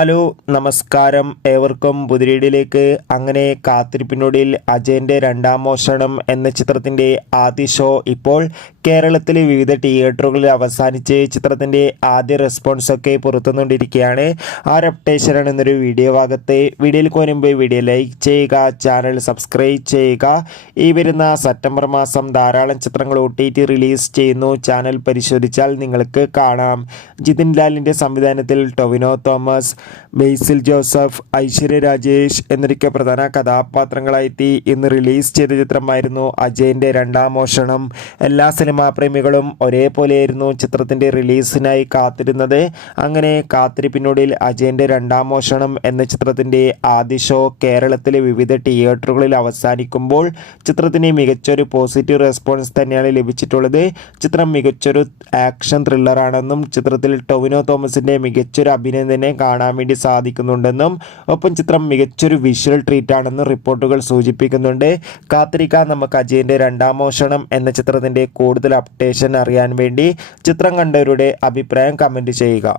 Hello നമസ്കാരം, ഏവർക്കും പുതിരീടിലേക്ക്. അങ്ങനെ കാത്തിരിപ്പിനൊടുവിൽ അജയൻ്റെ രണ്ടാം മോഷണം എന്ന ചിത്രത്തിൻ്റെ ആദ്യ ഷോ ഇപ്പോൾ കേരളത്തിലെ വിവിധ തിയേറ്ററുകളിൽ അവസാനിച്ച് ചിത്രത്തിൻ്റെ ആദ്യ റെസ്പോൺസൊക്കെ പുറത്തുകൊണ്ടിരിക്കുകയാണ്. ആ ഒരു അപ്ഡേഷനാണ് എന്നൊരു വീഡിയോ ഭാഗത്ത്. വീഡിയോയിലേക്ക് വരുമ്പോൾ വീഡിയോ ലൈക്ക് ചെയ്യുക, ചാനൽ സബ്സ്ക്രൈബ് ചെയ്യുക. ഈ വരുന്ന സെപ്റ്റംബർ മാസം ധാരാളം ചിത്രങ്ങൾ OTT റിലീസ് ചെയ്യുന്നു. ചാനൽ പരിശോധിച്ചാൽ നിങ്ങൾക്ക് കാണാം. ജിതിൻ ലാലിൻ്റെ സംവിധാനത്തിൽ ടൊവിനോ തോമസ്, ബേസിൽ ജോസഫ്, ഐശ്വര്യ രാജേഷ് എന്നൊക്കെ പ്രധാന കഥാപാത്രങ്ങളായെത്തി ഇന്ന് റിലീസ് ചെയ്ത ചിത്രമായിരുന്നു അജയൻ്റെ രണ്ടാം മോഷണം. എല്ലാ സിനിമാ പ്രേമികളും ഒരേപോലെയായിരുന്നു ചിത്രത്തിൻ്റെ റിലീസിനായി കാത്തിരുന്നത്. അങ്ങനെ കാത്തിരിപ്പിനൊടുവിൽ അജയൻ്റെ രണ്ടാം മോഷണം എന്ന ചിത്രത്തിൻ്റെ ആദ്യ ഷോ കേരളത്തിലെ വിവിധ തിയേറ്ററുകളിൽ അവസാനിക്കുമ്പോൾ ചിത്രത്തിന് മികച്ചൊരു പോസിറ്റീവ് റെസ്പോൺസ് തന്നെയാണ് ലഭിച്ചിട്ടുള്ളത്. ചിത്രം മികച്ചൊരു ആക്ഷൻ ത്രില്ലറാണെന്നും ചിത്രത്തിൽ ടൊവിനോ തോമസിൻ്റെ മികച്ചൊരു അഭിനയം തന്നെ കാണാൻ വേണ്ടി സാധിക്കുന്നുണ്ടെന്നും ഒപ്പം ചിത്രം മികച്ചൊരു വിഷ്വൽ ട്രീറ്റ് ആണെന്നും റിപ്പോർട്ടുകൾ സൂചിപ്പിക്കുന്നുണ്ട്. കാത്തിരിക്കാൻ നമുക്ക് അജയൻ്റെ രണ്ടാം മോഷണം എന്ന ചിത്രത്തിൻ്റെ കൂടുതൽ അപ്ഡേഷൻ അറിയാൻ വേണ്ടി ചിത്രം കണ്ടവരുടെ അഭിപ്രായം കമൻറ്റ് ചെയ്യുക.